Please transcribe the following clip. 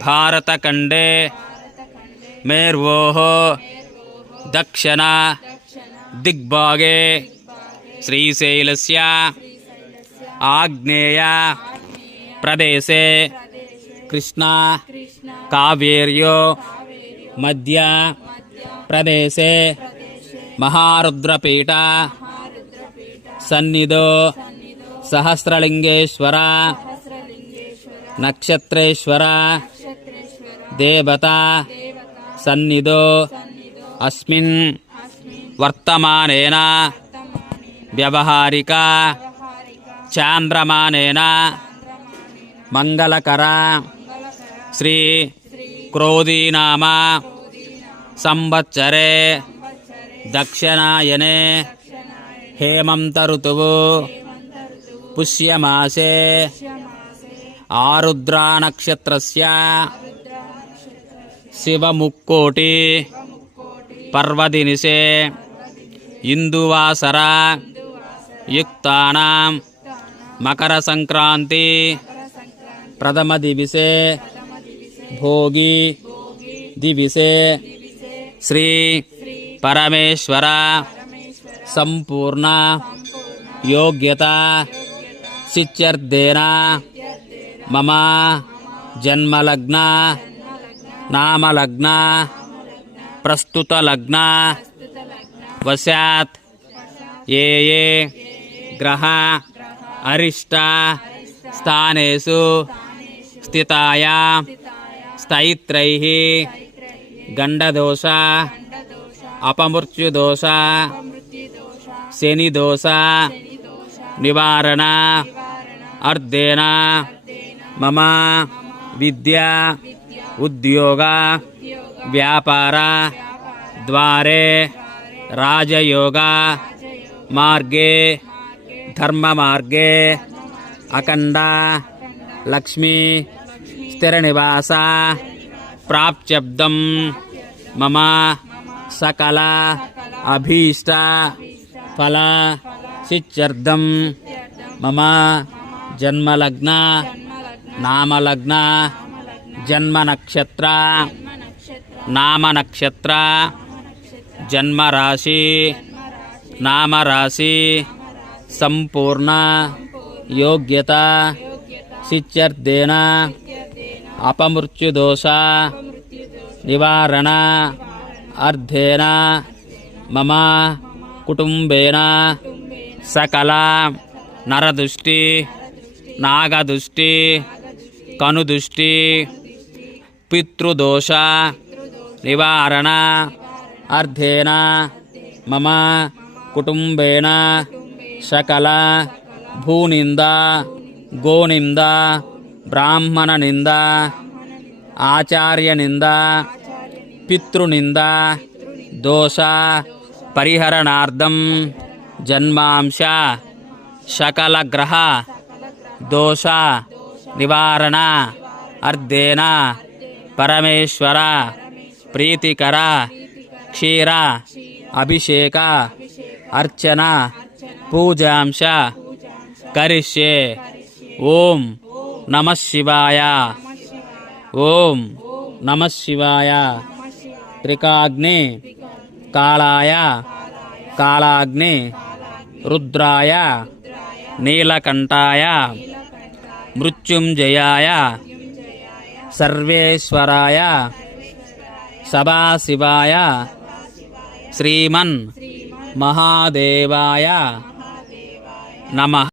भारतखण्डे मेर्वोः दक्षिण दिग्भागे श्रीशैलस्य आग्नेय प्रदेशे कृष्णा कावेर्यो मध्य प्रदेशे महारुद्रपीठ सन्निधो सहस्रलिंगेश्वर नक्षत्रेश्वर देवता सन्निधो अस्मिन् वर्तमानेन व्यवहारिक चांद्रमानेन मंगलकर श्री क्रोधीनाम संवत्सरे दक्षिणायने हेमंत ऋतुः पुष्यमासे आरुद्रा नक्षत्रस्य शिवमुक्कोटि पर्वदिनिसे इंदुवासर युक्तानां मकर संक्रांति प्रथम दिवसे भोगी दिवसे श्री परमेश्वर संपूर्ण योग्यता सिच्यर्देन मम जन्मलग्न नामलग्न प्रस्तुत लग्न वशात् ये ग्रह अरिष्ट स्थानेषु स्थिताय स्थैत्रैः गंडदोष अपमृत्युदोष शनिदोष निवारण अर्धेन मम विद्या उद्योग व्यापार द्वारे राजयोग मार्गे धर्म मार्गे अखंड लक्ष्मी स्थिरनिवास प्राप्त्यब्दं मम सकल अभीष्ट फल सिच्यर्थं मम जन्मलग्न नामलग्न जन्म नक्षत्र नाम नक्षत्र जन्म राशि नाम राशि संपूर्ण योग्यता सिच्यर्थेन अपमृत्युदोष निवारण अर्धेन मम कुटुंबेन सकल नरदुष्टि नागदुष्टि कनुदुष्टि पितृदोष निवारण अर्धेन मम कुटुंबेन सकल भूनिंदा गोनिंदा ब्राह्मणनिंदा आचार्यनिंदा पितृनिंदा दोष परिहरणार्थं जन्मांश सकल ग्रह दोष निवारण अर्धेन परमेश्वर प्रीतिकर क्षीर अभिषेक अर्चना पूजांश करिष्ये ओम नमः शिवाय ओम नमः शिवाय त्रिकाग्नि कालाय कालाग्नि रुद्राय नीलकंठाय मृत्युंजयाय सर्वेश्वराय सदाशिवाय श्रीमन् महादेवाय नमः।